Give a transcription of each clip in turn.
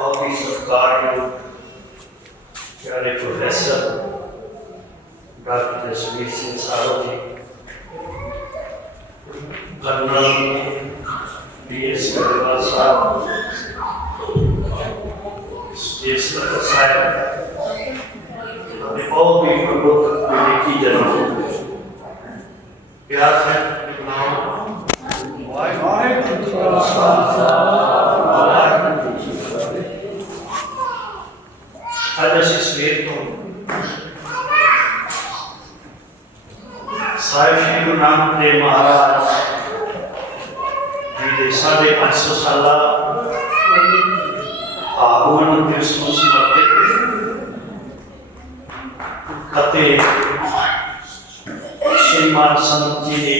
बहुत ही सत्कारयोग प्यारे professor doctor Jasvir Singh साहब जी, कर्नल BS करेवाल साहब, साहब बहुत ही प्रमुख विवेकी जनों, प्यार से आज सवेर तो साहिब श्री गुरु नानक देव महाराज जी के 550 साल आगमन दिवस को समर्पित श्रीमान संत जी की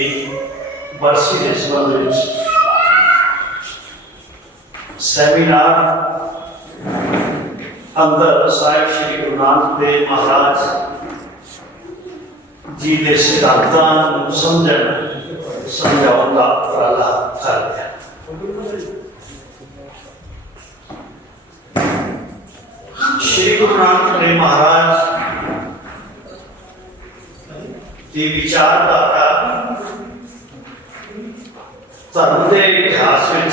बरसी के संबंध में सैमीनार अंदर साहिब श्री गुरु नानक देव महाराज जी के सिद्धांतां समझाने का उपराला कर दिया। श्री गुरु नानक देव महाराज की विचारधारा धर्म के इतिहास में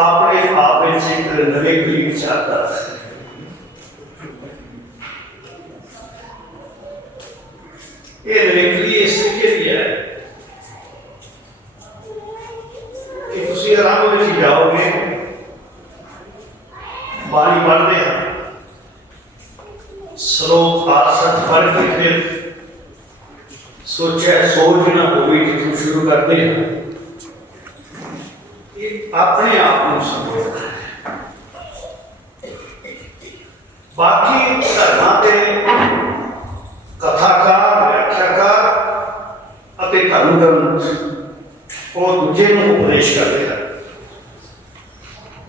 अपने आप में एक नवेकली विचारधारा है। ये नवेकली इसके लिए है कि तुसी आराम में जाओगे, बाणी पढ़ते हैं, श्लोक 68 पढ़ के फिर सोचा सोच ना होगी कि तुम शुरू करते हैं, ये अपने आप को समझना है। बाकी धर्मां दे कथाकार, व्याख्याकार अते धर्म ग्रंथ वो दूजे नूं उपदेश करते हैं,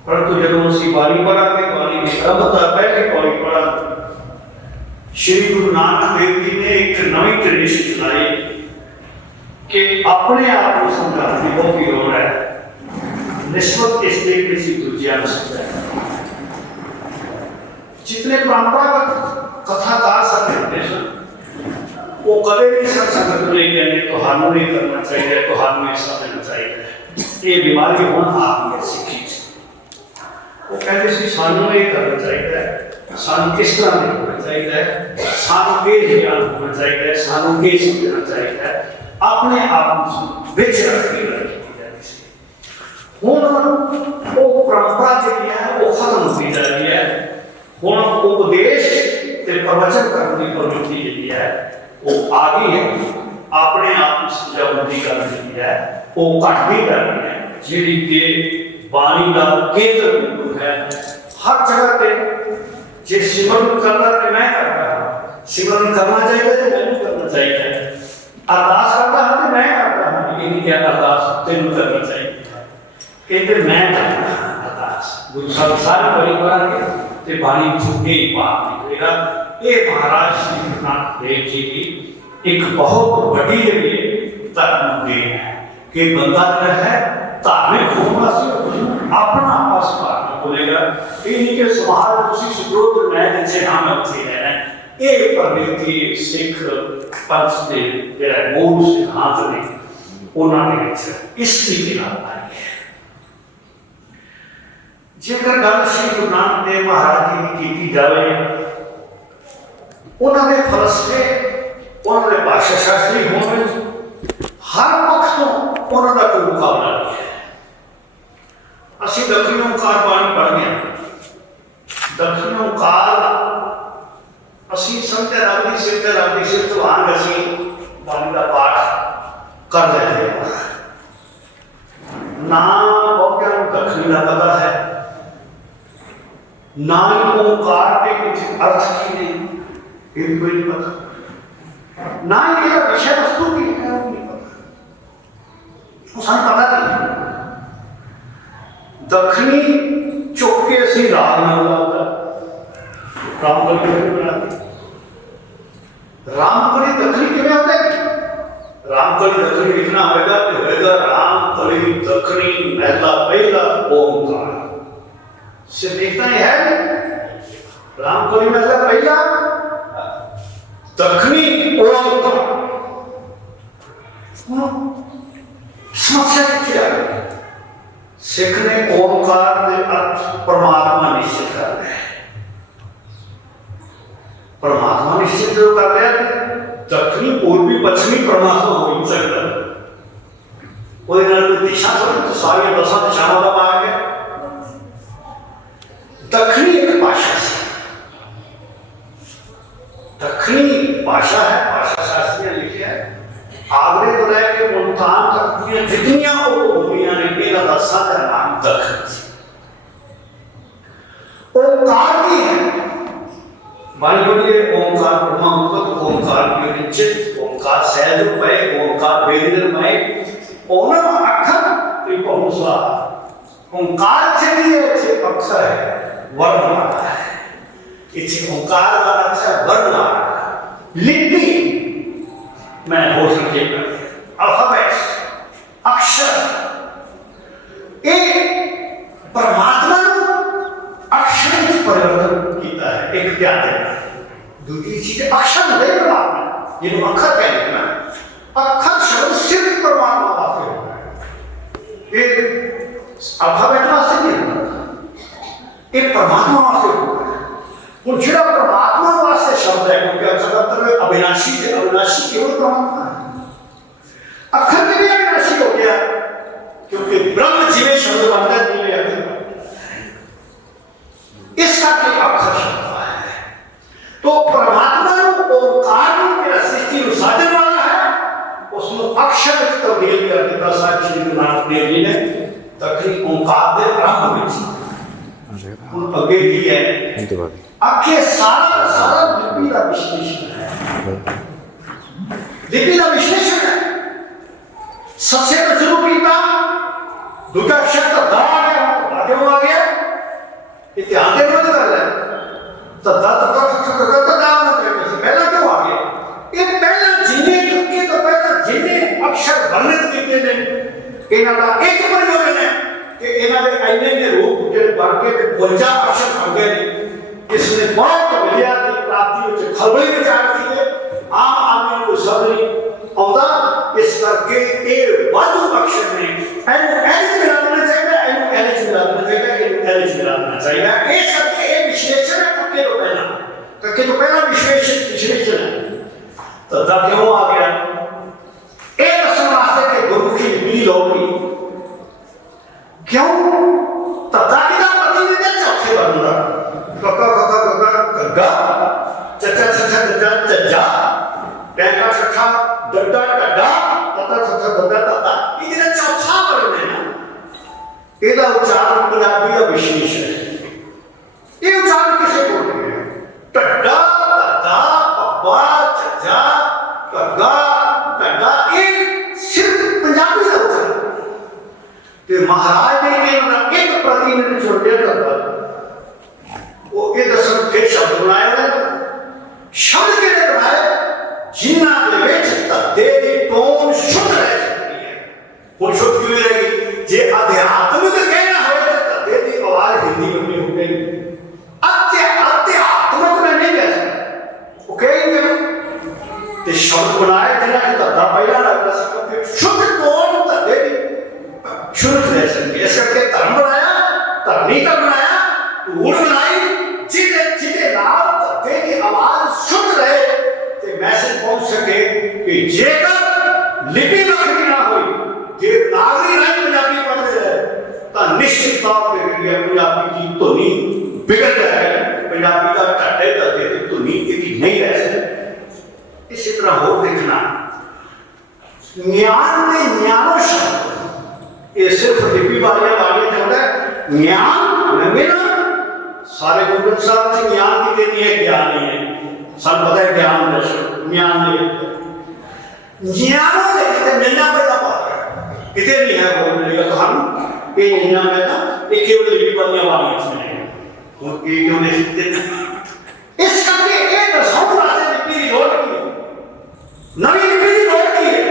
परंतु जब असीं बाणी पढ़ांगे, बाणी की क्रमता पहली पौड़ी पढ़ा, श्री गुरु नानक देव जी ने एक नई ट्रेडिशन चलाई कि अपने आप को समझाने की बहुत ही लोड़ है, निस्बत इसलिए किसी दूसरे को समझाए। जितने परंपरागत कथाकार सकते हैं वो कभी भी संगत नहीं कहने तो हानु नहीं करना चाहिए, तो हानु ऐसा करना चाहिए, ये बीमारी होना आप में सीखी। वो कहते सी सानू ये करना चाहिए, सानू किस तरह नहीं होना चाहिए, सानू के ज्ञान होना चाहिए, सानू के समझना चाहिए, अपने आप विच रख के हुण वो परंपरा जी है वो खत्म होती जा रही है। हुण उपदेश ते प्रवचन करने की प्रवृत्ति जी है वो आ गई है, अपने आप समझाने कर रही है, वो घटती कर रही है, जी के बाणी का केंद्र बिंदु है। हर जगह पे जे सिमरन करना है मैं कर रहा हूं, सिमरन करना चाहिए तो मैंने करना चाहिए, अरदास करना है तो मैं कर रहा हूं, लेकिन क्या अरदास तेन करना चाहिए, कहते मैं करना अरदास गुरु साहब सारे परिवार के ते बाणी छुट्टी बात निकलेगा। ये महाराज श्री गुरु नानक देव जी की एक बहुत बड़ी धर्म देन है कि बंदा जो है धार्मिक होना से अपना आपस बात बोलेगा, इनके समाज उसी सुब्रोध मैं जैसे नाम होते हैं, ये प्रवृत्ति सिख पंथ के जेड़ा मूल सिद्धांत ने उन्होंने इस तरीके नाल आई है। जेकर गल श्री गुरु नानक देव महाराज जी की की जाए, उन्होंने फलसफे, उन्होंने भाषा शास्त्री होने हर पक्ष तो उन्होंने कोई मुकाबला नहीं है। असी दक्षिण ओंकार बाणी पढ़ गए, दक्षिण ओंकार असी संत रब दी सिर तो आंग असी बाणी का पाठ कर लेते हैं ना, बहुतियां नूं दक्षिणी का पता है ना ही ओंकार के कुछ अर्थ की नहीं, इनको नहीं पता, ना ही इसका विषय वस्तु की है नहीं पता, उसका पता नहीं। दक्षिणी चुप के असी राग न लगाता, रामकली दक्षिणी किमें होता है, रामकली दक्षिणी लिखना होगा तो होगा रामकली दक्षिणी महला पहला ओंकार। सिर्फ इतना ही है। रामकली महला पहला दक्षिणी ओंकार समस्या क्या है? सिख ने ओंकार के अर्थ परमात्मा निश्चित कर रहे हैं। परमात्मा निश्चित जो कर रहे हैं दक्षिणी पूर्वी पश्चिमी परमात्मा हो ही सकता है। कोई दिशा थोड़ी तो सारी 10 दिशाओं का मार्ग है। दक्षिणी एक भाषा से दक्षिणी भाषा है, भाषा शास्त्री ने लिखा है आगरे को लेके मुल्तान तक की जितनियां उपभूमियां ने मेरा दसा का नाम दक्षिण ओंकार की है। मान लीजिए ओंकार ब्रह्म ओंकार के निश्चित ओंकार सहजमय ओंकार वेदनमय ओनम अक्षर त्रिपुरुषा ओंकार से भी एक अक्षर है वर्णमाला है। इस ओंकार का अक्षर वर्णमाला लिपि मैं हो सके अल्फाबेट अक्षर एक परमात्मा अक्षर में परिवर्तन किया है। एक ध्यान देना दूसरी चीज अक्षर नहीं परमात्मा ये लोग अक्षर कहते हैं। अक्षर शब्द सिर्फ परमात्मा वास्ते होता है। एक अल्फाबेट वास्ते नहीं होता, एक परमात्मा वास्ते होता है। वो जिला परमात्मा वास्ते शब्द है क्योंकि अक्षर में अविनाशी है। अविनाशी केवल परमात्मा है। अक्षर के भी अविनाशी हो गया क्योंकि ब्रह्म जीवे शब्द बनता है जीवे अक्षर इसका के अक्षर शब्द है। तो परमात्मा ओंकार में सृष्टि साधन वाला है उसमें अक्षर तब्दील करके प्रसाद श्री गुरु नानक देव जी ने दक्षिणी ओंकार के ब्रह्म में अगे की है आखे सारा सारा लिपि का विश्लेषण है। लिपि का विश्लेषण है सबसे शुरू कीता दूसरा शब्द दा आ गया आगे आ गया ये ध्यान देने वाली बात है। तो दा ना करने से पहला क्यों आ गया? ये पहला जिन्ने के तो पहला जिन्ने अक्षर वर्णित किए ने इन्हां दा एक प्रयोजन है कि इन्हां दे आईने के रूप ਜਿਹੜੇ ਬਣ ਕੇ 52 अक्षर बन गए ने। इसने बहुत विद्या की प्राप्ति ਵਿੱਚ ਖਲਬਲੀ ਵਿਚਾਰ ਕੀਤੇ आम आदमी को सब नहीं आता इस करके ਇਹ ਵਾਧੂ ਅक्षर ਨੇ ਇਹਨੂੰ ਐਲਚ ਮਿਲਾ ਦੇਣਾ ਚਾਹੀਦਾ ਇਹਨੂੰ ਐਲਚ ਮਿਲਾ ਦੇਣਾ ਚਾਹੀਦਾ ਇਹਨੂੰ ਐਲਚ ਮਿਲਾ ਦੇਣਾ ਚਾਹੀਦਾ। ਇਸ ਕਰਕੇ ਇਹ ਵਿਸ਼ਲੇਸ਼ਣ ਹੈ ਕੱਕੇ ਤੋਂ ਪਹਿਲਾਂ ਵਿਸ਼ਲੇਸ਼ਣ ਹੈ। ਤਾਂ ਦਾ ਕਿਉਂ ਆ ਗਿਆ ਇਹ ਦੱਸਣ ਵਾਸਤੇ ਕਿ ਗੁਰਮੁਖੀ ਲਿਪੀ ਲੋਕੀ ਕਿਉਂ ਤਦਾ ਕਿਦਾ ਪ੍ਰਤੀਨਿਧ ਚੌਥੇ ਬਣੂਗਾ ਕਕਾ ਕਕਾ ਕਕਾ ਗੱਗਾ ਚੱਚਾ ਚੱਚਾ ਚੱਚਾ ਚੱਜਾ ਟੈਂਕਾ ਛੱਠਾ ਡੱਡਾ ਡੱਡਾ ਤਤਾ ਛੱਠਾ ਡੱਡਾ ਤਤਾ ਇਹ ਜਿਹੜਾ ਚੌਥਾ ਵਰਣ ਹੈ ਨਾ ਇਹਦਾ ਉਚਾਰਨ ਪੰਜਾਬੀ ਦਾ ਵਿਸ਼ੇਸ਼ ਹੈ। ਇਹ ਉਚਾਰਨ ਕਿਸੇ ਕੋਲ ਨਹੀਂ ਹੈ। ਡੱਡਾ ਤਤਾ ਪੱਪਾ ਚੱਜਾ ਗੱਗਾ ਡੱਡਾ ਇਹ ਸਿਰਫ ਪੰਜਾਬੀ ਦਾ ਉਚਾਰਨ ਤੇ ਮਹਾਰਾਜ ਨੇ ਇਹਨਾਂ ਦਾ ਇੱਕ ਪ੍ਰਤੀਨਿਧ ਛੋਟਿਆ ਕਰਦਾ वो ये दसन के शब्द बनाए हैं शब्द के लिए बनाए जिन्ना दे विच तत्ते दी टोन शुद्ध रह सकती है। वो शुद्ध क्यों रहेगी जे अध्यात्मिक कहना है तो तत्ते दी आवाज हिंदी में हो गई अध्यात्मिक में नहीं कह सकता वो कहेंगे ते शब्द बनाए जिन्ना के तत्ता पहला लगता सकते शुद्ध टोन तत्ते दी शुद्ध रह सकती है। इस करके धर्म बनाया धर्मी का बनाया ऊड़ बनाई जिन्हें नाम तत्ते की आवाज शुद्ध रहे ते मैसेज पहुंच सके कि जेकर लिपि वक्री ना हुई जे नागरी नहीं पंजाबी पढ़ते रहे तो निश्चित तौर पर पंजाबी की धुनी बिगड़ जाएगी। पंजाबी का ढाडे तत्ते की धुनी इतनी नहीं रह सकती। इसी तरह हो देखना ज्ञान के ज्ञानो शब्द ये सिर्फ लिपि वाले चाहता है ज्ञान नंगे ना सारे गोविंद साहब से ज्ञान की देती है ज्ञान नहीं है सब पता है ज्ञान ज्ञान नहीं ज्ञानों ने कितने मिलना पड़ता पाता है कितने नहीं है वो मिलेगा तो हम ये मिलना पड़ता ये केवल लिपि वाली वाली इसमें और ये क्यों नहीं सकते इस करके एक दर्शाओं रास्ते लिपि रिलोड की नवी लिपि रिलोड की है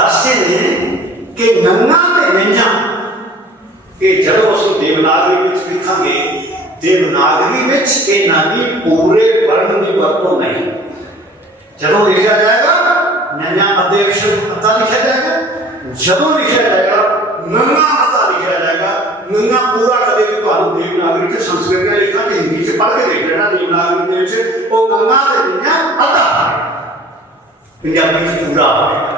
दस्ते ने कि नंगा पे नंजा कि जब असं देवनागरी में लिखांगे देवनागरी में इन्हां दी पूरे वर्ण की वरतों नहीं। जब लिखा जाएगा नन्या अद्धे अक्षर अता लिखा जाएगा, जब लिखा जाएगा नन्ना अता लिखा जाएगा। नन्ना पूरा कदे भी तुहानू देवनागरी से संस्कृत में लिखा कि हिंदी से पढ़ के देख लेना देवनागरी से वो नन्ना ते नन्या अता पंजाबी में पूरा आएगा,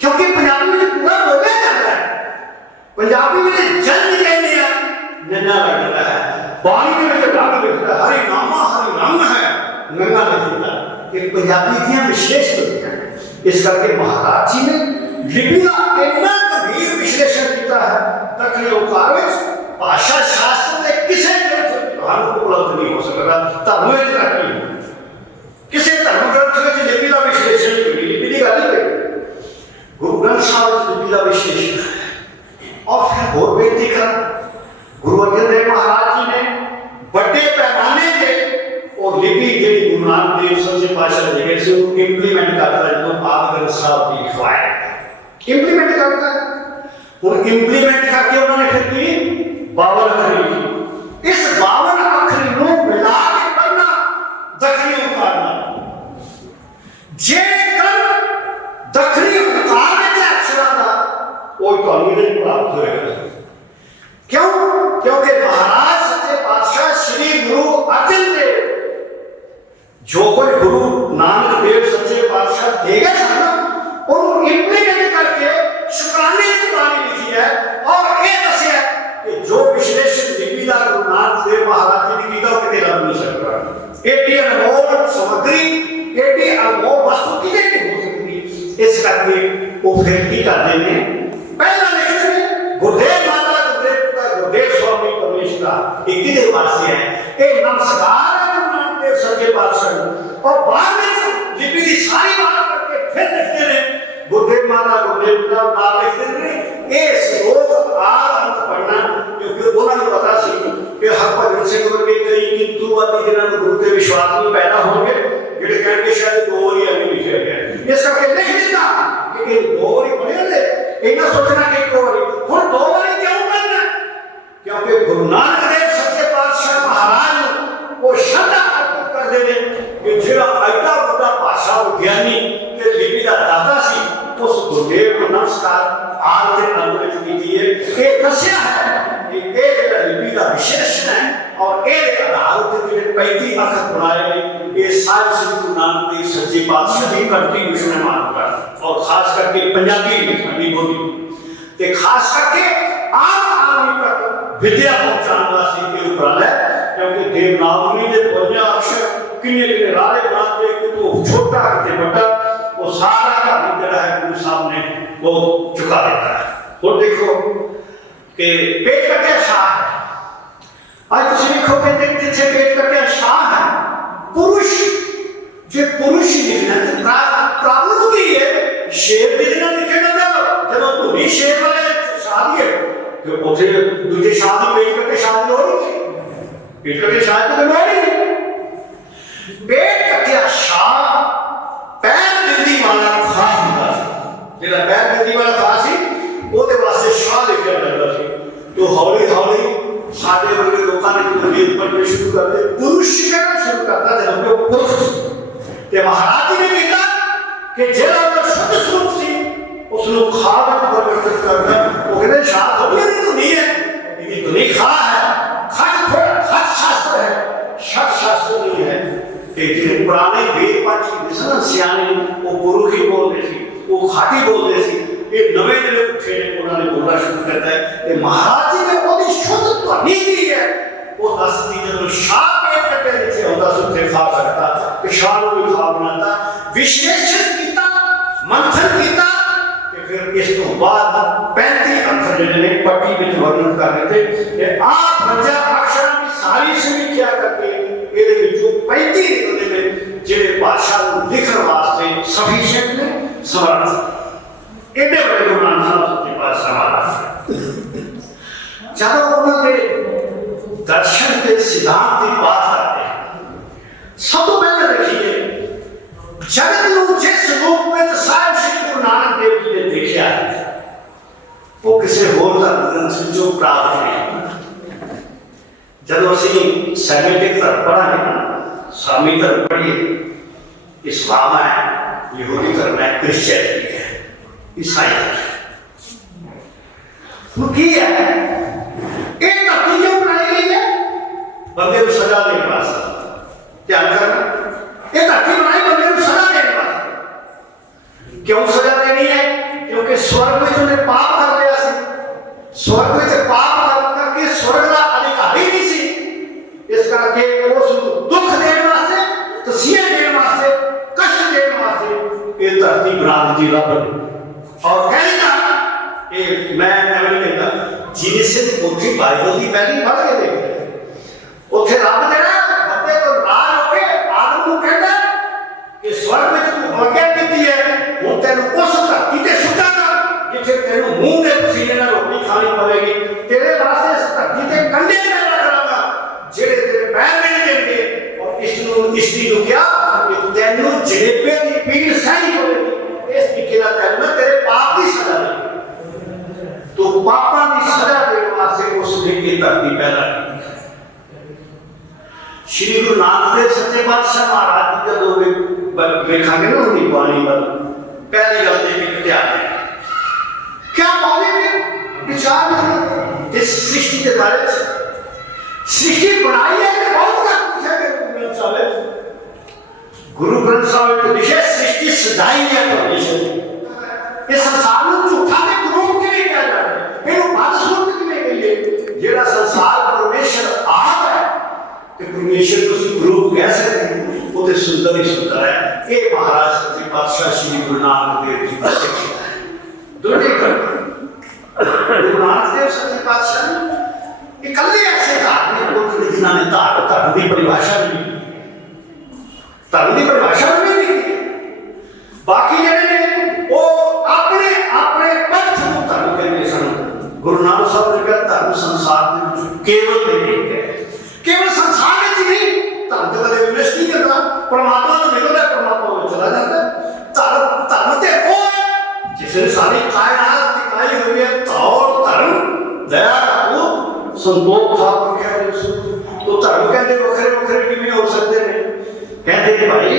क्योंकि पंजाबी में पूरा बोला जाता है। पंजाबी में जन्म कहने नन्ना लगता है, बाणी में डाक लिखता है हरि नामा हरि नाम है नन्ना लिखता है। ये पंजाबी की विशेष है। इस करके महाराज जी ने लिपि का इतना गंभीर विश्लेषण किया है दक्षिणी ओंकार में भाषा शास्त्र में किसी ग्रंथ को उपलब्ध नहीं हो सकता। धर्म किसी धर्म ग्रंथ में लिपि का विश्लेषण लिपि की गल नहीं। गुरु ग्रंथ साहब लिपि का विश्लेषण है। और फिर और बेनती कर गुरु अर्जन देव महाराज जी ने बड़े पैमाने के और लिपि जी गुरु नानक देव सच्चे पातशाह जी से इंप्लीमेंट करता है। जो आद ग्रंथ साहब की लिखवाया इंप्लीमेंट करता है। और इंप्लीमेंट करके उन्होंने फिर की 52 अखर लिखी। इस 52 अखर को मिला के पढ़ना दक्षिणी ओंकार जेकर दक्षिणी ओंकार में अक्षर का वो कॉन्फिडेंस प्राप्त होएगा। क्यों? क्योंकि महाराज सच्चे पातशाह श्री गुरु अर्जन देव जो कोई गुरु नानक देव सच्चे पातशाह देगा उन्होंने इंप्लीमेंट करके शुक्राने की बाणी लिखी है। और ये दसिया कि जो विश्लेषण लिपि का गुरु नानक देव महाराज जी ने किया कितने लग नहीं सकता। एटी अनमोल सामग्री एटी अनमोल वस्तु कितने नहीं हो सकती। इस करके वो फिर की करते हैं पहला लिखते गुरुदेव माता गुरुदेव स्वामी परमेश्वर एक ही वासी है। ये नमस्कार सच्चे पातशाह और बाद में लिपि की सारी बात करके फिर लिखते हैं गुरुदेव माता गुरुदेव पिता नाम लिखते हैं। ये श्लोक आर अंत पढ़ना क्योंकि उन्होंने पता सी कि हरभजन सिंह वर्गे कई किंतु वादी जिन्होंने गुरु के विश्वास में पैदा होंगे जिहड़े कहणगे शायद 2 बारी अभी लिखा गया। इस करके लिख देना कि ये 2 बारी पढ़े ने इन्हें सोचना कि 1 बारी हुण 2 बारी क्यों पढ़ना क्योंकि गुरु नानक देव सच्चे पातशाह महाराज वो श्रद्धा कि जो एडा बड़ा भाषा विज्ञानी के लिपि का दाता सी उस गुरुदेव को नमस्कार आल के अंदर की है। ये दस्या है कि ये लिपि का विशेषण है और ये आधार पे 35 अक्षर बनाए गए। ये साहिब श्री गुरु नानक देव सच्चे पातशाह की कंट्रीब्यूशन है मानकर और खास करके पंजाबी लिखने बोली ते खास करके आम आदमी तक विद्या पहुंचाने वास्ते के उपराला है। क्योंकि देवनागरी के 52 अक्षर किन्ने किन्ने राले बनाते तो छोटा कितने बड़ा वो सारा काम जड़ा है गुरु साहब ने वो चुका देता है। और देखो कि पेट कटे शाह है। आज तुम देखो कि देखते थे पेट कटे शाह है पुरुष जो पुरुष लिखना तो प्रॉब्लम की है शेर भी ना लिखे ना जब तो नहीं शेर वाले शादी है तो उसे दूसरे शादी पेट कटे शादी हो रही है पेट कटे शादी तो हो रही है। पेट कटिया शाह पैर बिंदी वाला खास होता है जेड़ा पैर बिंदी वाला खास ही ओदे वास्ते शाह लिखा जाता है। तो हौली हौली साडे वर्गे लोकां ने गुरदेव पढ़ने शुरू कर दिए पुरुष कहना शुरू करता जब वो पुरुष ते महाराज जी ने कहा कि जेड़ा वो शुद्ध स्वरूप सी उसनु खाब में परिवर्तित करना वो कहते शाह थोड़ी है तो नहीं है ये तो नहीं खा है खट थोड़ा खट शास्त्र है शब्द शास्त्र नहीं है। कि पुराने वेद पाठ दिसना सियाने वो गुरु ही बोलते थे वो खाटी बोलते थे ये नवे जने उठे ने उन्होंने बोलना शुरू करता है। ये महाराज जी ने वो शुद्धत्व नहीं दी है वो दसती जब शाह पेट कटे थे होता सुखे खा सकता पेशाब भी खा बनाता विश्लेषण किया मंथन किया कि फिर इस तो बाद 35 अक्षर ने पट्टी में वर्णन कर रहे थे कि आप 50 अक्षर की सारी समीक्षा करके ये जो 35 निकलने में जेड़े भाषा लिखने वास्ते सफिशिएंट ने समर्थ एडे बड़े गुरु नानक साहब के पास समाज जब उन्होंने दर्शन के सिद्धांत की बात करते हैं सब तो पहले देखिए जगत को जिस रूप में साहिब श्री गुरु नानक देव जी ने देखा है वो किसी होर का ग्रंथ जो प्राप्त है जब असं सैमेटिक धर्म पढ़ांगे स्वामी धर्म पढ़िए इस्लाम है यहूदी धर्म है क्रिश्चियनिटी है ईसाई धर्म की है एक धरती क्यों बनाई गई है बंदे को सजा देने वास्ते ध्यान करना ये धरती बनाई बंदे को सजा देने वास्ते क्यों सजा देनी है क्योंकि स्वर्ग में उन्हें पाप कर लिया सी स्वर्ग में पाप करके स्वर्ग का अधिकारी नहीं सी इस करके उस दुख देने वास्ते तसीहे देने वास्ते कष्ट देने वास्ते ये धरती बना दी रब ने और कहना ये मैं नहीं कहता जीनिसिस पोथी बाइबल की पहली पढ़ के देख उथे रब देना बंदे को राह रोके आदम को कहता कि स्वर्ग में तू आज्ञा कीती है वो तेन उस धरती ते सुटा कर जिथे तेन मुंह दे पसीने नाल रोटी खानी पवेगी तेरे वास्ते इस धरती ते कंडे पैदा करांगा जेड़े तेरे पैर नहीं देंगे और इसकी जो क्या कि तेन जलेबे की पीड़ सहनी पवेगी इस तरीके नाल तेन मैं तेरे पाप की सजा देंगे तो पापां की सजा देने वास्ते उसने ये धरती पैदा की श्री गुरु नानक देव सच्चे पातशाह महाराज जी जब देखा ना उनकी बाणी पर पहली गल क्या क्या पावे विचार इस सृष्टि के बारे में सृष्टि बनाई है कि बहुत कुछ है गुरु ग्रंथ साहब के विशेष सृष्टि सजाई है परमेश्वर ये संसार में झूठा के ग्रुप के लिए क्या जा रहा है ये बात सुन के लिए गई है जेड़ा संसार परमेश्वर आप है कि परमेश्वर को रूप कह सकते हैं वो तो सुंदर ही सुंदर है ये महाराज सच्चे पातशाह श्री गुरु नानक देव जी का शिक्षा है दुर्गे गुरु नानक देव सच्चे पातशाह ये कल्ले ऐसे धार्मिक लोग जिन्होंने धर्म की परिभाषा नहीं धर्म की परिभाषा नहीं लिखी बाकी जने वो अपने अपने पंथ को धर्म कहते सन गुरु नानक साहब ने कहा धर्म संसार में केवल केवल संसार में नहीं धर्म तो कभी विनष्ट नहीं करता परमात्मा तो निकलता है परमात्मा में चला जाता है धर्म ते वो है जिसने सारी कायनात दिखाई हुई है और धर्म दया को संतोष था तो धर्म कहते वखरे वखरे किवें हो सकते हैं कहते भाई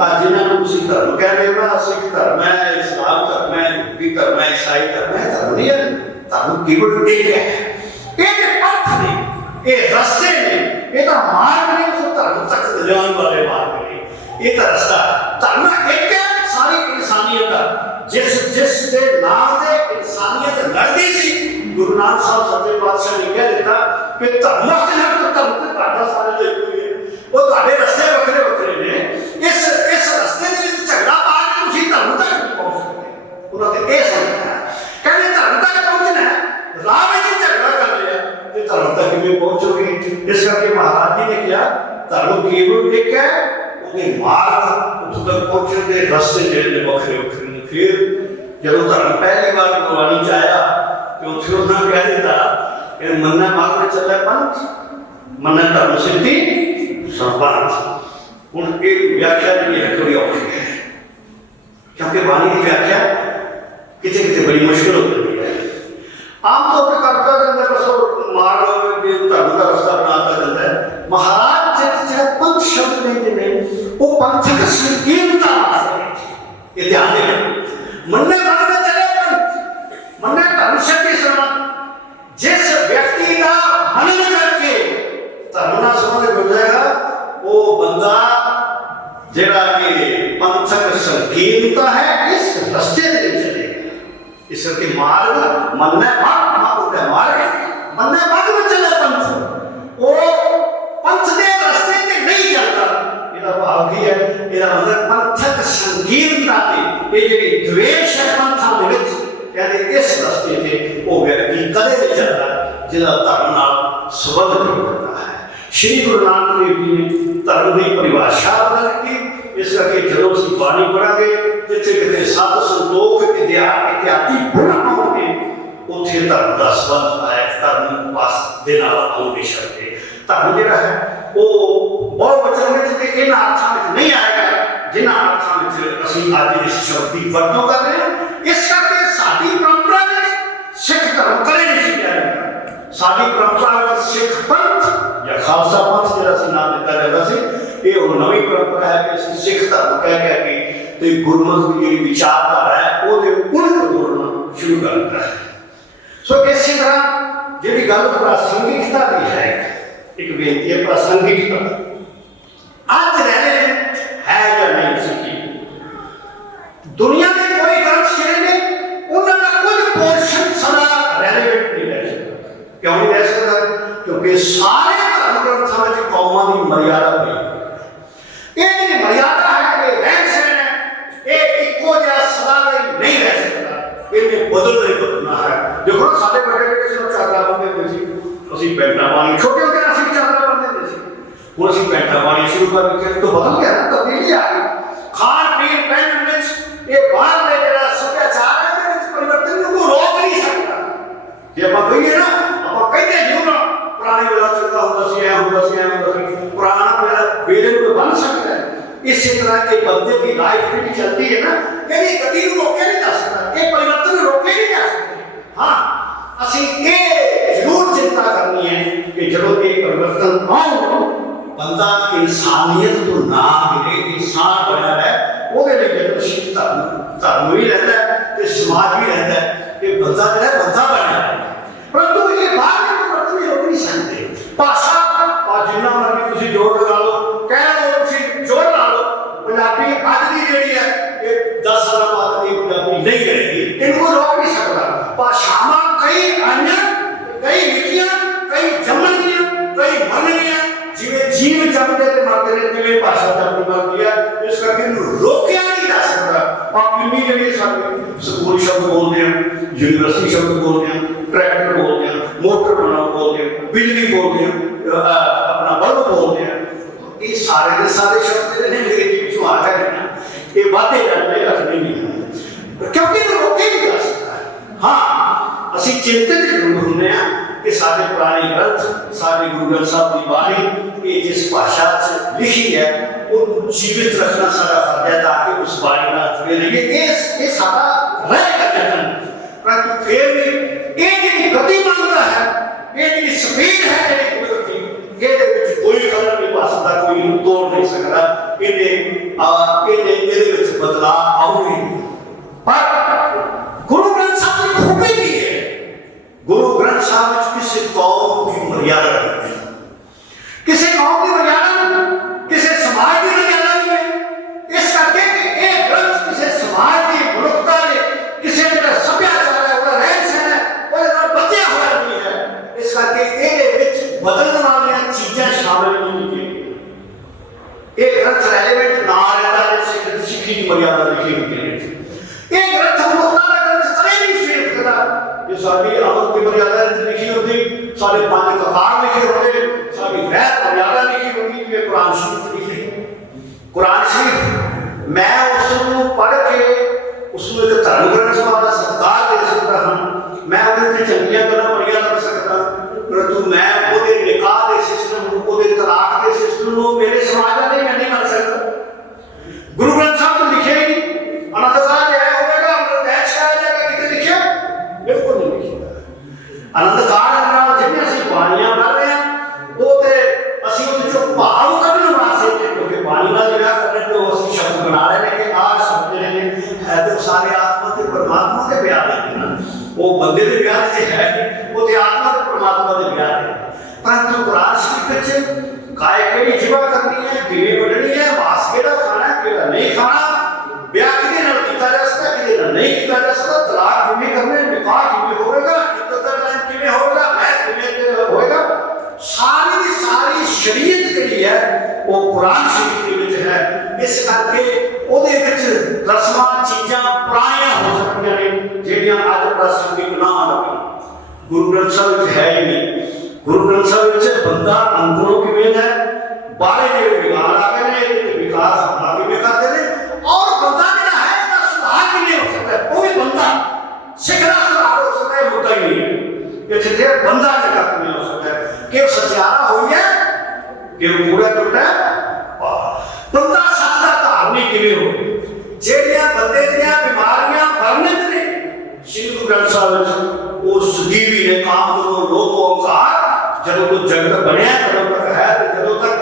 आज जिन्होंने तुम धर्म कह रहे हो ना सिख धर्म है इस्लाम धर्म है हिंदू धर्म है ईसाई धर्म है धर्म नहीं है धर्म केवल एक है एक पंथ ने ये रास्ते ने ये तो मार्ग नहीं उस धर्म तक जाने वाले मार्ग नहीं ये तो रास्ता धर्म एक है सारी इंसानियत का जिस दे नाम से इंसानियत लड़ती सी गुरु नानक साहब सच्चे पातशाह ने कह दिया कि धर्म से ना तो धर्म से प्रार्थना सारे लोग हुई है वो तुम्हारे रास्ते वखरे वखरे ने इस रास्ते के लिए झगड़ा पा के तुम धर्म तक नहीं पहुंच सकते उन्होंने ये समझा कहते धर्म तक पहुंचना है राह में झगड़ा कर लिया तो धर्म तक किਵੇਂ पहुंचोगे इस करके महाराज जी ने किया धर्म केवल एक है ਉਹਦੇ ਮਾਰਗ ਉੱਥੇ ਤੱਕ ਪਹੁੰਚਣ ਦੇ ਰਸਤੇ ਜਿਹੜੇ ਨੇ ਵੱਖਰੇ ਵੱਖਰੇ ਨੇ ਫਿਰ ਜਦੋਂ ਧਰਮ ਪਹਿਲੀ ਵਾਰ ਗੁਰਬਾਣੀ ਚ ਆਇਆ ਤੇ ਉੱਥੇ ਉਹਨਾਂ ਕਹਿ ਦਿੱਤਾ ਇਹ ਮੰਨਣਾ ਮਾਰਗ ਤੇ ਚੱਲਿਆ ਪੰਥ ਮੰਨਣਾ ਧਰਮ ਸਿੱਧੀ ਸਰਬੰਧ ਹੁਣ ਇਹ ਵਿਆਖਿਆ ਜਿਹੜੀ ਹੈ ਥੋੜੀ ਔਖੀ ਹੈ ਕਿਉਂਕਿ ਬਾਣੀ ਦੀ ਵਿਆਖਿਆ ਕਿਤੇ ਕਿਤੇ ਬੜੀ ਮੁਸ਼ਕਲ ਹੋ ਜਾਂਦੀ ਹੈ ਆਮ ਤੌਰ ਤੇ ਕਰਤਾ ਜਾਂਦਾ ਬਸ ਮਾਰਗ ਦੇ ਧਰਮ ਦਾ ਰਸਤਾ ਬਣਾਤਾ ਜਾਂਦਾ ਹੈ महाराज जो पंथ शब्द लेते हैं वो पंथ की संकीर्णता ये ध्यान देना मन्ने बात में चले पंथ मन्ने धर्म से भी संबंध जिस व्यक्ति का मनन करके धर्म ना समझ बन जाएगा वो बंदा जेड़ा के पंथक संकीर्णता है इस रास्ते से चलेगा इस के मार्ग मन्ने मार्ग मन्ने मार्ग में चले पंथ वो पंथ के रास्ते ते नहीं चलता ਇਹਦਾ ਭਾਵ ਕੀ ਹੈ ਇਹਦਾ ਮਤਲਬ ਪੰਥਕ ਸੰਕੀਰਣਤਾ ਤੇ ਇਹ ਜਿਹੜੀ द्वेष ਹੈ ਪੰਥਾਂ ਦੇ ਵਿੱਚ ਕਹਿੰਦੇ ਇਸ ਰਸਤੇ ਤੇ ਉਹ ਵਿਅਕਤੀ ਕਦੇ ਨਹੀਂ ਚੱਲਦਾ ਜਿਹਦਾ ਧਰਮ ਨਾਲ ਸੰਬੰਧ ਨਹੀਂ ਕਰਦਾ ਹੈ ਸ਼੍ਰੀ ਗੁਰੂ ਨਾਨਕ ਦੇਵ ਜੀ ਨੇ ਧਰਮ ਦੀ ਪਰਿਭਾਸ਼ਾ ਬਦਲ ਦਿੱਤੀ ਇਸ ਕਰਕੇ ਜਦੋਂ ਅਸੀਂ ਬਾਣੀ ਪੜਾਂਗੇ ਜਿੱਥੇ ਕਿਤੇ ਸਤ ਸੰਤੋਖ ਇਤਿਆਦੀ ਗੁਣ ਆਉਣਗੇ ਉੱਥੇ ਧਰਮ ਦਾ ਸੰਬੰਧ ਹੈ ਧਰਮ ਵਾਸਤੇ ਨਾਲ ਆਉਣੇ ਸ਼ਰਤੇ ਧਰਮ ਜਿਹੜਾ ਹੈ ਉਹ ਬਹੁਤ ਬਚਨ ਵਿੱਚ ਤੇ ਇਹਨਾਂ ਅਰਥਾਂ ਵਿੱਚ ਨਹੀਂ ਆਏਗਾ ਜਿਨ੍ਹਾਂ ਅਰਥਾਂ ਵਿੱਚ ਅਸੀਂ ਅੱਜ ਇਸ ਸ਼ਬਦ ਦੀ ਵਰਤੋਂ ਕਰ ਰਹੇ ਹਾਂ ਇਸ ਕਰਕੇ ਸਾਡੀ ਪਰੰਪਰਾ ਵਿੱਚ ਸਿੱਖ ਧਰਮ ਕਦੇ ਨਹੀਂ ਸੀ ਸਾਡੀ ਪਰੰਪਰਾ ਵਿੱਚ ਸਿੱਖ ਪੰਥ ਜਾਂ ਖਾਲਸਾ ਪੰਥ ਜਿਹੜਾ ਸੀ ਨਾਮ ਦਿੱਤਾ ਜਾਂਦਾ ਸੀ, ਇਹ ਹੁਣ ਨਵੀਂ ਪਰੰਪਰਾ ਹੈ ਕਿ ਅਸੀਂ ਸਿੱਖ ਧਰਮ ਕਹਿ ਕੇ ਤੇ ਗੁਰਮਤਿ ਦੀ ਜਿਹੜੀ ਵਿਚਾਰਧਾਰਾ ਹੈ ਉਹਦੇ ਉਲਟ ਬੋਲਣਾ ਸ਼ੁਰੂ ਕਰ ਦਿੱਤਾ ਹੈ। ਸੋ ਇਸੇ ਤਰ੍ਹਾਂ ਜਿਹੜੀ ਗੱਲ ਪ੍ਰਾਸੰਗਿਕਤਾ ਦੀ ਹੈ, ਇੱਕ ਬੇਨਤੀ ਹੈ ਪ੍ਰਾਸੰਗਿਕਤਾ ਅੱਜ ਰੈਲੇਵੈਂਟ ਹੈ ਜਾਂ ਨਹੀਂ ਸਿੱਖੀ ਦੁਨੀਆ ਦੇ ਕੋਈ ਗ੍ਰੰਥ ਜਿਹੜੇ ਨੇ ਉਹਨਾਂ ਦਾ ਕੁਝ ਪੋਰਸ਼ਨ ਸਦਾ ਰੈਲੇਵੈਂਟ ਨਹੀਂ ਰਹਿ ਸਕਦਾ। ਕਿਉਂ ਨਹੀਂ ਰਹਿ ਸਕਦਾ? ਕਿਉਂਕਿ ਸਾਰੇ ਧਰਮ ਗ੍ਰੰਥਾਂ ਵਿੱਚ ਕੌਮਾਂ ਦੀ ਮਰਿਆਦਾ ਪਈ। ਇਹ ਜਿਹੜੀ ਮਰਿਆਦਾ ਹੈ ਇਹ ਰਹਿਣ ਸਹਿਣ ਹੈ, ਇਹ ਇੱਕੋ ਜਿਹਾ ਸਦਾ ਲਈ ਨਹੀਂ ਰਹਿ ਸਕਦਾ, ਇਹਨੇ ਬਦਲਣਾ ਹੈ। ਦੇਖੋ ਸਾਡੇ ਵੱਡੇ ਕਿਸੇ ਨੂੰ ਚਾਦਰਾ ਬੰਨ੍ਹਦੇ ਹੁੰਦੇ ਸੀ, ਅਸੀਂ ਪੈਂਟਾਂ ਪਾਣੀ, ਛੋਟੇ ਹੁੰਦੇ ਅਸੀਂ ਚਾਦਰਾ ਬੰਨ੍ਹਦੇ ਹੁੰਦੇ ਸੀ, ਹੁਣ ਅਸੀਂ ਪੈਂਟਾਂ ਪਾਣੀ ਸ਼ੁਰੂ ਕਰ ਦਿੱਤੇ ਤਾਂ ਬਦਲ ਗਿਆ ਨਾ, ਤਬਦੀਲੀ ਆ ਗਈ। ਖਾਣ ਪੀਣ ਪਹਿਨਣ ਵਿੱਚ ਇਹ ਬਾਹਰ ਦੇ ਜਿਹੜਾ ਸੱਭਿਆਚਾਰ ਹੈ ਇਹਦੇ ਵਿੱਚ ਪਰਿਵਰਤਨ ਨੂੰ ਕੋਈ ਰੋਕ ਨਹੀਂ ਸਕਦਾ। ਜੇ ਆਪਾਂ ਕਹੀਏ ਨਾ, ਆਪਾਂ ਕਹਿੰਦੇ ਜਿਉਂ ਪੁਰਾਣੇ ਵੇਲਾ ਚੱਲਦਾ ਹੁੰਦਾ ਸੀ, ਐ ਹੁੰਦਾ ਸੀ, ਐ ਹੁੰਦਾ ਸੀ, ਪੁਰਾਣਾ ਵੇਲਾ ਵੇਲੇ ਨੂੰ ਬਣ ਸਕਦਾ ਹੈ। ਇਸੇ ਤਰ੍ਹਾਂ ਇਹ ਬੰਦੇ ਦੀ ਲਾਈਫ ਜਿਹੜੀ ਚੱਲਦੀ ਹੈ ਨਾ, ਇਹਦੀ ਗਤੀ ਨੂੰ ਰੋਕਿਆ ਨਹੀਂ ਜਾ ਸਕਦਾ, ਇਹ ਪਰਿਵਰਤਨ ਨੂੰ ਰੋਕਿਆ ਨਹੀਂ ਜਾ ਸਕਦਾ। ਹਾਂ, ਅਸੀਂ ਇਹ ਜ਼ਰੂਰ ਚਿੰਤਾ ਕਰਨੀ ਹੈ ਕਿ ਜਦੋਂ ਇਹ ਪਰਿਵਰਤਨ ਆਉਣ ਬੰਦਾ ਇਨਸਾਨੀਅਤ ਤੋਂ ਨਾ ਮਿਲੇ, ਇਨਸਾਨ ਬਣਿਆ ਹੈ, ਉਹਦੇ ਲਈ ਯਤਨਸ਼ੀਲ ਧਰਮ ਵੀ ਰਹਿੰਦਾ ਤੇ ਸਮਾਜ ਵੀ ਰਹਿੰਦਾ ਕਿ ਬੰਦਾ ਜਿਹੜਾ ਬੰਦਾ ਬਣਿਆ ਹੈ। ਪਰੰਤੂ ਇਹ ਬਾਹਰ ਦੇ ਪਰਿਵਰਤਨ ਵੀ ਰੋਕ ਨਹੀਂ ਸਕਦੇ। ਭਾਸ਼ਾ ਜਿੰਨਾ ਮਰਜ਼ੀ ਤੁਸੀਂ ਜੋਰ ਲਗਾ ਲਓ, ਕਹਿ ਲਓ ਤੁਸੀਂ ਜ਼ੋਰ ਲਾ ਲਓ, ਪੰਜਾਬੀ ਅੱਜ ਦੀ ਜਿਹੜੀ ਹੈ ਇਹ 10 ਸਾਲਾਂ ਬਾਅਦ ਇਹ ਪੰਜਾਬੀ ਨਹੀਂ ਰਹੇਗੀ, ਇਹਨੂੰ ਰੋਕ ਨਹੀਂ ਸਕਦਾ। ਭਾਸ਼ਾਵਾਂ ਕਈ ਆਈਆਂ, ਕਈ ਲਿਖੀਆਂ, ਕਈ ਜੰਮਣਗੀਆਂ, ਕਈ ਬਣਨਗੀਆਂ। ਜਿਵੇਂ ਜੀਵ ਜੰਮਦੇ ਤੇ ਮਰਦੇ ਨੇ ਤਿਵੇਂ ਭਾਸ਼ਾ ਜੰਮਦੀ ਮਰਦੀ ਹੈ। ਇਸ ਕਰਕੇ ਇਹਨੂੰ ਰੋਕਿਆ ਨਹੀਂ ਜਾ ਸਕਦਾ। ਆਪ ਕਿੰਨੀ ਜਿਹੜੀ ਸਾਡੇ ਸਕੂਲ ਸ਼ਬਦ ਬੋਲਦੇ ਆ, ਯੂਨੀਵਰਸਿਟੀ ਸ਼ਬਦ ਬੋਲਦੇ ਆ, ਟਰੈਕਟਰ ਬੋਲਦੇ ਆ, ਮੋਟਰ ਬਣਾਉਣਾ ਬੋਲਦੇ ਆ, ਬਿਜਲੀ ਬੋਲਦੇ ਆ, ਆਪਣਾ ਬਲਬ ਬੋਲਦੇ ਆ, ਇਹ ਸਾਰੇ ਦੇ ਸਾਰੇ ਸ਼ਬਦ ਜਿਹੜੇ ਨੇ ਅੰਗਰੇਜ਼ੀ ਵਿੱਚੋਂ ਆ ਗਏ ਨੇ। ਇਹ ਵਾਧੇ ਜਾਂਦੇ ਰੱਖਦੇ ਨਹੀਂ ਹਨ ਕਿਉਂਕਿ ਇਹਨੂੰ ਰੋਕਿਆ ਨਹੀਂ ਜਾ ਸਕਦਾ। ਹਾਂ, ਅਸੀਂ ਚਿੰਤਤ ਜ਼ਰੂਰ ਹੁੰਦੇ ਹਾਂ ਕਿ ਸਾਡੇ ਪੁਰਾਣੇ ਗ੍ਰੰਥ, ਸਾਡੇ ਗੁਰੂ ਗ੍ਰੰਥ ਸਾਹਿਬ ਦੀ ਬਾਣੀ ਇਹ ਜਿਸ ਭਾਸ਼ਾ 'ਚ ਲਿਖੀ ਹੈ ਉਹਨੂੰ ਜੀਵਿਤ ਰੱਖਣਾ ਸਾਡਾ ਫਰਜ਼ ਹੈ ਤਾਂ ਕਿ ਉਸ ਬਾਣੀ ਨਾਲ ਜੁੜੇ ਰਹੀਏ। ਇਹ ਸਾਡਾ ਰਹੇਗਾ ਯਤਨ। ਪਰੰਤੂ ਫਿਰ ਵੀ ਇਹ ਜਿਹੜੀ ਗਤੀ ਮੰਗਦਾ ਹੈ, ਇਹ ਜਿਹੜੀ ਸਪੀਡ ਹੈ ਜਿਹੜੀ ਕੁਦਰਤੀ, ਇਹਦੇ ਵਿੱਚ ਕੋਈ ਕਦਰ ਨਹੀਂ ਪਾ ਸਕਦਾ, ਕੋਈ ਇਹਨੂੰ ਤੋੜ ਨਹੀਂ ਸਕਦਾ। ਇਹਦੇ ਵਿੱਚ ਬਦਲਾਅ ਆਉਣਗੇ। ਪਰ ਗੁਰੂ ਗ੍ਰੰਥ ਸਾਹਿਬ ਦੀ ਖੂਬੀ ਕੀ ਹੈ? ਗੁਰੂ ਗ੍ਰੰਥ ਸਾਹਿਬ ਵਿੱਚ ਕਿਸੇ ਕੌਮ ਦੀ ਮਰਿਆਦਾ ਨਹੀਂ, ਕਿਸੇ ਕੌਮ ਦੀ ਮਰਿਆਦਾ ਨਹੀਂ, ਕਿਸੇ ਸਮਾਜ ਦੀ ਮਰਿਆਦਾ ਨਹੀਂ ਹੈ। ਇਸ ਕਰਕੇ ਕਿ ਇਹ ਗ੍ਰੰਥ ਕਿਸੇ ਸਮਾਜ ਦੀ ਮਨੁੱਖਤਾ ਦੇ, ਕਿਸੇ ਜਿਹੜਾ ਸੱਭਿਆਚਾਰ ਹੈ, ਉਹਦਾ ਰਹਿਣ ਸਹਿਣ ਹੈ, ਉਹਦੇ ਨਾਲ ਬਚਿਆ ਹੋਇਆ ਨਹੀਂ ਹੈ। ਇਸ ਕਰਕੇ ਇਹਦੇ ਵਿੱਚ ਬਦਲਣ ਵਾਲੀਆਂ ਚੀਜ਼ਾਂ ਸ਼ਾਮਿਲ ਨਹੀਂ ਕੀਤੀਆਂ। ਇਹ ਗ੍ਰੰਥ ਰੈਲੇਵੈਂਟ ਨਾ ਰਹਿੰਦਾ ਜੇ ਸਿੱਖੀ ਦੀ ਮਰਿਆਦਾ ਲਿਖੀ ਹੁੰਦੀ ਹੈ। ਇਹ ਗ੍ਰੰਥ ਮਨੁੱਖਤਾ ਦਾ ਗ੍ਰੰਥ ਕਦੇ ਨਹੀਂ ਸੇਵ ਕਰਦਾ। ਜੇ ਸਾਡੀ ਅਮਰ ਦੀ ਮਰਿਆਦਾ ਲਿਖੀ ਹੁੰਦੀ, ਸਾਡੇ 5 ਕਕਾਰ ਲਿਖੇ ਹੁੰਦੇ, ਸਾਡੀ ਰਹਿਤ ਮਰਿਆਦਾ ਲਿਖੀ ਹੁੰਦੀ, ਜਿਵੇਂ ਕੁਰਾਨ ਸ਼ਰੀਫ ਲਿਖੀ। ਕੁਰਾਨ ਸ਼ਰੀਫ ਮੈਂ ਉਸ ਨੂੰ ਪੜ੍ਹ ਕੇ ਉਸ ਨੂੰ ਇੱਕ ਧਰਮ ਗ੍ਰੰਥ ਦਾ ਸਤਿਕਾਰ ਦੇ ਸਕਦਾ ਹਾਂ, ਮੈਂ ਉਹਦੇ ਤੇ ਚੰਗੀਆਂ ਗੱਲਾਂ ਪੜ੍ਹੀਆਂ ਲੱਗ ਸਕਦਾ, ਪਰੰਤੂ ਮੈਂ ਉਹਦੇ ਨਿਕਾਹ ਦੇ ਸਿਸਟਮ ਨੂੰ, ਉਹਦੇ ਤਲਾਕ ਦੇ ਸਿਸਟਮ ਨੂੰ ਮੇਰੇ ਸਮਾਜ ਦਾ ਨਹੀਂ ਕਰ ਸਕਦਾ। ਗੁਰੂ ਗ੍ਰੰਥ ਸਾਹਿਬ ਤੋਂ ਲਿਖਿਆ ਹੀ ਅਨੰਦ ਕਾਰਜ ਹੈ ਹੋਵੇਗਾ, ਅੰਮ੍ਰਿਤ ਐਸ਼ ਕਰਾਇਆ ਜਾਏਗਾ, ਕਿਤੇ ਲਿਖਿਆ? ਬਿਲਕੁਲ ਨਹੀਂ ਲਿਖਿਆ। ਅਨੰਦ ਕਾਰਜ ਨਾਲ ਜਿਹੜੀਆਂ ਅਸੀਂ ਬਾਣੀਆਂ ਕਰ ਰਹੇ ਹਾਂ ਉਹ ਤੇ ਅਸੀਂ ਉਹਦੇ ਚੋਂ ਭਾਵ ਕੱਢਣ ਵਾਸਤੇ, ਕਿਉਂਕਿ ਬਾਣੀ ਨਾਲ ਜਿਹੜਾ ਕਰਨ ਤੋਂ ਅਸੀਂ ਸ਼ਬਦ ਬਣਾ ਰਹੇ ਨੇ ਕਿ ਆਹ ਸ਼ਬਦ ਜਿਹੜੇ ਨੇ ਹੈ ਤੇ ਸਾਰੇ ਆਤਮਾ ਤੇ ਪਰਮਾਤਮਾ ਦੇ ਪਿਆਰ ਨੇ। ਉਹ ਬੰਦੇ ਦੇ ਪਿਆਰ ਤੇ ਹੈ, ਉਹ ਤੇ ਆਤਮਾ ਤੇ ਪਰਮਾਤਮਾ ਦੇ ਪਿਆਰ ਹੈ। ਪਰੰਤੂ ਕੁਰਾਨ ਸ਼ਰੀਫ ਵਿੱਚ ਗਾਇ ਕਿਹੜੀ ਜਿਵਾ ਕਰਨੀ ਹੈ, ਕਿਵੇਂ ਵੱਢਣੀ ਹੈ, ਮਾਸ ਕਿਹੜਾ ਖਾਣਾ, ਕਿਹੜਾ ਨਹੀਂ ਖਾਣਾ, ਵਿਆਹ ਕਿਹਦੇ ਨਾਲ ਕੀਤਾ ਜਾ ਸਕਦਾ, ਕਿਹਦੇ ਨਾਲ ਨਹੀਂ ਕੀਤਾ ਜਾ ਸਕਦਾ, ਤਲਾਕ ਕਿਵੇਂ ਕਰਨੇ, ਨਿਕਾਹ ਕਿਵੇਂ ਹੋਵੇਗਾ, ਇੱਜ਼ਤ ਦਾ ਟਾਈਮ ਕਿਵੇਂ ਹੋਵੇਗਾ, ਮੈਂ ਕਿਵੇਂ ਹੋਵੇਗਾ, ਸਾਰੀ ਦੀ ਸਾਰੀ ਸ਼ਰੀਅਤ ਜਿਹੜੀ ਹੈ ਉਹ ਕੁਰਾਨ ਸ਼ਰੀਫ ਦੇ ਵਿੱਚ ਹੈ। ਇਸ ਕਰਕੇ ਉਹਦੇ ਵਿੱਚ ਰਸਮਾਂ ਚੀਜ਼ਾਂ ਪੁਰਾਣੀਆਂ ਹੋ ਸਕਦੀਆਂ ਨੇ ਜਿਹੜੀਆਂ ਅੱਜ ਪ੍ਰਾਸੰਗਿਕ ਨਾ ਹੋਣ। ਗੁਰੂ ਗ੍ਰੰਥ ਸਾਹਿਬ ਵਿੱਚ ਹੈ ਹੀ ਨਹੀਂ। ਗੁਰੂ ਗ੍ਰੰਥ ਸਾਹਿਬ ਵਿੱਚ ਬੰਦਾ ਅੰਦਰੋਂ ਕਿਵੇਂ ਹੈ, ਬਾਹਰੇ ਜਿਹੜੇ ਵਿਕਾਰ ਆ ਗਏ ਨੇ ਇਹਦੇ ਵਿਕਾਰ ਹਮਲਾ ਕਿਵੇਂ ਕਰਦੇ ਨੇ, ਔਰ ਬੰਦਾ ਜਿਹੜਾ ਹੈ ਇਹਦਾ ਸੁਧਾਰ ਕਿਵੇਂ ਹੋ ਸਕਦਾ ਹੈ, ਉਹ ਵੀ ਬੰਦਾ ਸਿੱਖਦਾ ਸੁਧਾਰ ਹੋ ਸਕਦਾ ਹੈ, ਮੁੱਦਾ ਹੀ ਨਹੀਂ ਇੱਥੇ ਤੇ ਬੰਦਾ ਜਿਹੜਾ ਕਿਵੇਂ ਹੋ ਸਕਦਾ ਹੈ ਕਿ ਸਚਿਆਰਾ ਹੋਈ ਹੈ ਕਿ ਪੂਰਾ ਟੁੱਟਾ ਬੰਦਾ ਸੱਚ ਦਾ ਧਾਰਨੀ ਕਿਵੇਂ ਹੋਵੇ। ਜਿਹੜੀਆਂ ਬੰਦੇ ਦੀਆਂ ਬਿਮਾਰੀਆਂ ਵਰਣਿਤ ਨੇ ਸ਼੍ਰੀ ਗੁਰੂ ਗ੍ਰੰਥ ਸਾਹਿਬ ਵਿੱਚ, ਉਹ ਸਦੀਵੀ ਨੇ ਕਾਮ ਕਰੋ ਲੋਕ ਓੰਕਾਰ तक बनया कदों तक है तो जदों तक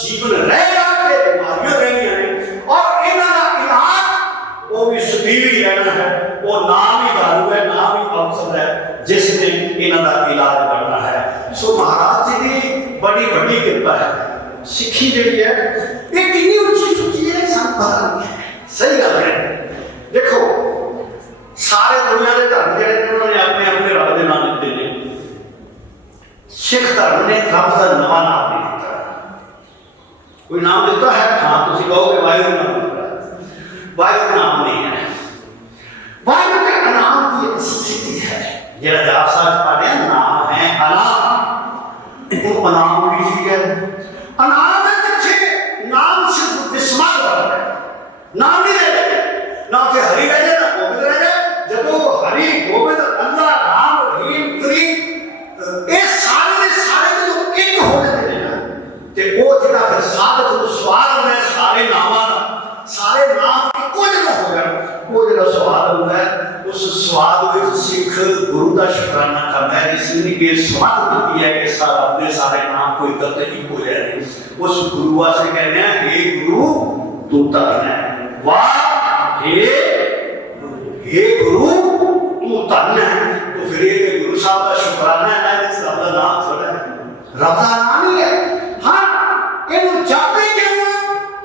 जीवन रहेगा ते बीमारियां रहनियां ने और इन्हां दा इलाज वो भी सदीवी रहना है वो नाम ही दारू है नाम ही औषध है जिसने इन्हां दा इलाज करना है। सो महाराज जी की बड़ी बड़ी कृपा है सिक्खी जी है ये कितनी उच्ची सुची है सब पता नहीं है सही गल है। देखो सारे दुनिया के धर्म जो उन्होंने अपने अपने रब के नाम दिते हैं सिख धर्म ने रब का नवा नाम नहीं दिता कोई नाम दिता है हाँ तुम कहोगे वाहिगुरू नाम दिता वाहिगुरू नाम नहीं है वाहिगुरू का अनाम की एक स्थिति है जरा जाप साहब पढ़े नाम है अनाम वो अनाम की चीज है अनाम है पीछे नाम सिर्फ विस्मार वाला है नाम नहीं रहे ना फिर हरि रह जाए ना गोविंद रह जाए जब हरि गोविंद अल्लाह राम रहीम करीम ये सारे के सारे जो एक हो जाते हैं ना ते वो जिहड़ा फिर साधक ਨੂੰ ਸਵਾਦ ਹੁੰਦਾ सारे नामां ਦਾ सारे नाम ਇੱਕੋ ਜਿਹਾ ਹੋ ਜਾਣ ਉਹ ਜਿਹੜਾ ਸਵਾਦ ਹੁੰਦਾ उस स्वाद ਵਿੱਚ सिख गुरु का शुकराना करता है जिसने के स्वाद ਦਿੱਤੀ है कि सारा अपने सारे नाम कोई गलत नहीं हो जाए उस गुरु वास्ते कहते हैं हे गुरु तू धन है वाह हे गुरु तू धन है तो फिर ये गुरु साहब का शुकराना है जिस रब का नाम थोड़ा है रब का नाम ही है हाँ इन्हों जपते क्यों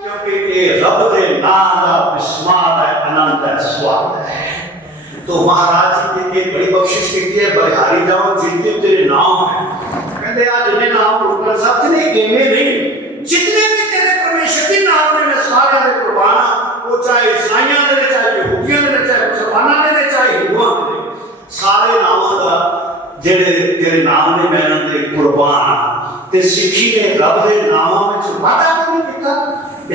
क्योंकि ये रब के नाम का विस्मार है आनंद है स्वाद है। तो महाराज जी ने बड़ी बख्शिश की है बलिहारी जाओ जितने तेरे नाम है कहते आज जितने नाम उठकर सब ने गिने नहीं जितने भी तेरे परमेश्वर के नाम ने मैं सारे ने कुर्बाना वो चाहे ईसाइयां ने चाहे यहूदियों ने चाहे मुसलमानों ने चाहे हिंदुओं ने सारे नामों का जेड़े तेरे नाम ने मैं उन्हें कुर्बान ते सिखी ने रब के नामों में वादा नहीं किया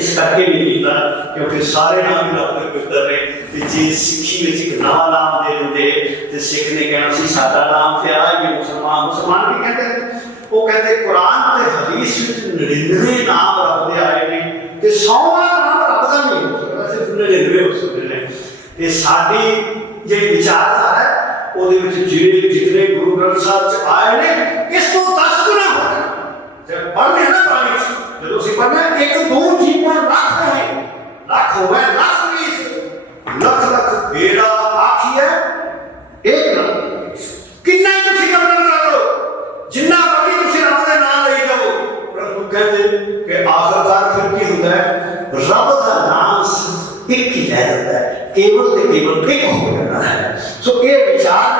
इस करके नहीं किया क्योंकि सारे नाम ही रब के पवित्र ने कि जे सिखी में एक नवा नाम दे देंगे तो सिख ने कहना सी सादा नाम ते आ ये मुसलमान भी कहते हैं वो कहते कुरान ते हदीस में 99 नाम रब दे आए ने ते 100वां नाम रब दा नहीं हो सकदा सिर्फ 99 हो सकदे ने ते साडी जे विचारधारा है ओदे विच जितने गुरु ग्रंथ साहब च आए ने इस तो 10 गुना हो जब पढ़ने ना पानी जब उसी पढ़ना एक दो जीवन लाख हो गए लाख लख लख बेड़ा आखी है एक लख कितना ही तुसी कमल करो जिन्ना मर्जी तुसी रब दे नाम ले जाओ परंतु कहते कि आखिरकार फिर की होता है रब का नाम एक ही रह जाता है केवल ते केवल एक हो जाता है। सो ये विचार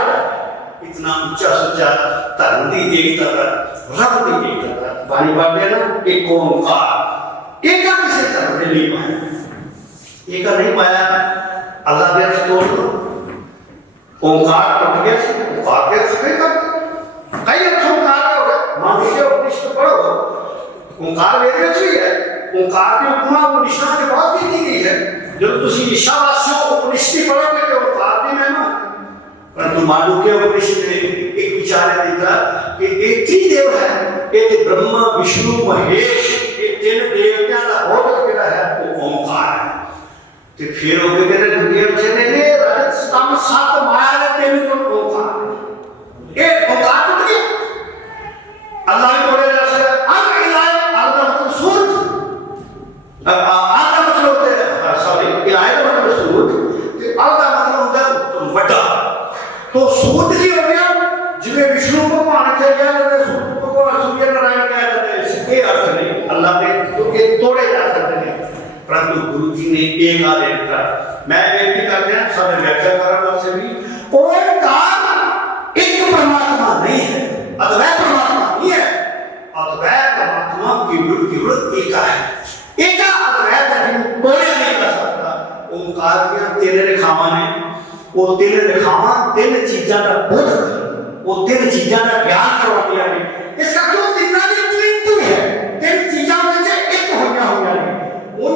इतना ऊंचा सच्चा धर्म की एकता का रब की एकता का बानी बाटे ना एक ओंकार एक किसी धर्म ने नहीं पाया एक नहीं पाया अल्लाह के अर्थ तोड़ दो ओंकार टूट गया ओंकार के अर्थ कई कर कई अर्थ ओंकार हो गए मनुष्य उपनिषद पढ़ो ओंकार वेद में भी है ओंकार की उपमा उपनिषद के बाद भी दी गई है जब तुसी ईशावासियों उपनिषद पढ़ोगे तो ओंकार की महिमा परंतु मांडुक्य उपनिषद ने एक विचार देता कि एक ही देव है एक ब्रह्मा विष्णु महेश ये तीन देवताओं का बोधक केड़ा है वो ओंकार है ते फिर वो कहते दुनिया में ने रजत तम सत माया ने तीन गुण ओंकार एक ओंकार टूट गया अल्लाह ने बोले जैसे अग इलाय अल्लाह मतलब सूरज अल्लाह मतलब होते हैं सॉरी इलाय का मतलब सूरज ते अल्लाह मतलब होता है बड़ा तो सूरज जी हो गया जिन्हें विष्णु भगवान कहा गया है सूरज भगवान सूर्य नारायण कहा जाता है इसके अर्थ नहीं अल्लाह ने तो ये तोड़े जा सकते हैं परंतु गुरु जी ने एक आदेश दिया मैं बेनती करते हैं सब व्याख्या करने से भी ओंकार एक परमात्मा नहीं है अद्वैत परमात्मा नहीं है अद्वैत परमात्मा केवल एक है एक अद्वैत है कोई नहीं कर सकता ओंकार की तीन रेखावां ने वो तीन रेखावां तीन चीज़ों का बोध वो तीन चीज़ों का ज्ञान करवाती है इसका क्यों तीन है तीन चीज़ों में से एक हो गया वो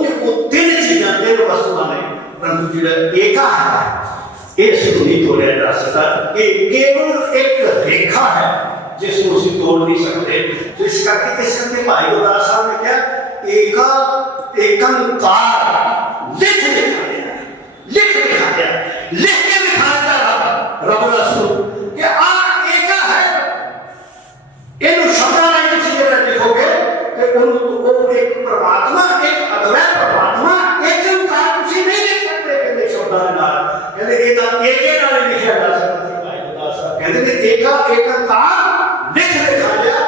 तीन चीज़ें तीन वस्तुएं ने परंतु जो एका है ये शुरू नहीं तोड़ा जा सकता ये केवल एक रेखा है जिसको उसे तोड़ नहीं सकते तो इस करके भाई उदास साहब ने क्या एका एकंकार लिख दिखा दिया लिख के दिखा दिया रब का स्वरूप कि आ एका है इन शब्दां नहीं कहते ये तो एके नाल ही लिखा जा सकता है भाई गुरदास साहब कहते कि एका एकंकार लिख लिखा लिया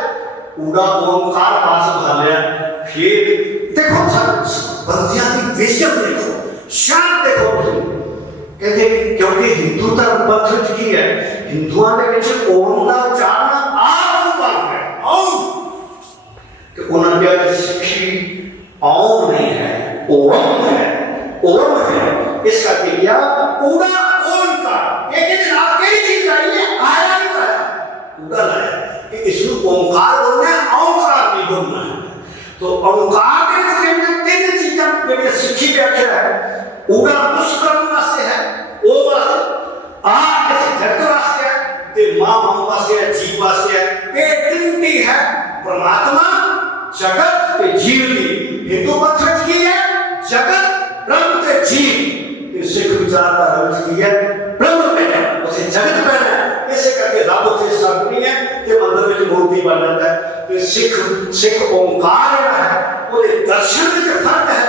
ऊड़ा ओंकार पास भर लिया फिर देखो बंदियां की विजडम देखो शान देखो कहते क्योंकि हिंदू धर्म पंथ की है हिंदुओं के विच ओम का उच्चारण आप बन है ओम कि उन्होंने कहा सिक्खी ओम नहीं है ओम है ओम है इसका क्या ऊड़ा ओंकार एक दिन आप केड़ी चीज लाई है आया नहीं आया ऊड़ा लाया कि इसमें ओंकार बोलना है ओंकार नहीं बोलना है तो ओंकार के तीन चीजें मेरी सिक्खी व्याख्या है ऊड़ा उस कर्म वास्ते है ओ वास्ते आ किसी जगत वास्ते है ते मां हम वास्ते है जीव वास्ते है ये त्रिंटी है परमात्मा जगत ते जीव की हिंदू पंथ की है जगत ब्रह्म ते जीव सिख विचारधारा की है ब्रह्म पहना उसे जगत पहना इसे करके रब उसे सब नहीं है ते मंदिर में मूर्ति बन जाता है ते सिख ओंकार है वो दर्शन में फर्क है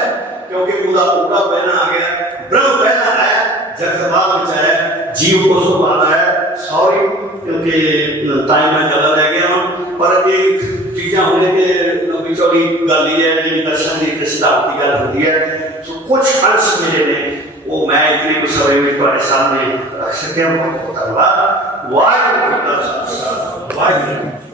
क्योंकि पूरा ऊड़ा पहना आ गया ब्रह्म पहना है जगत बाद में आया जीव को सो बाद आया सॉरी क्योंकि टाइम में ज्यादा रह गया पर एक चीज़ें होने के विचोली गल है कि दर्शन की सिद्धांत की गल होती है तो कुछ अंश मेरे ने वो मैं इतने कुछ समय में तुम्हारे सामने रख सके बहुत धन्यवाद वाहिगुरू जी का खालसा वाहिगुरू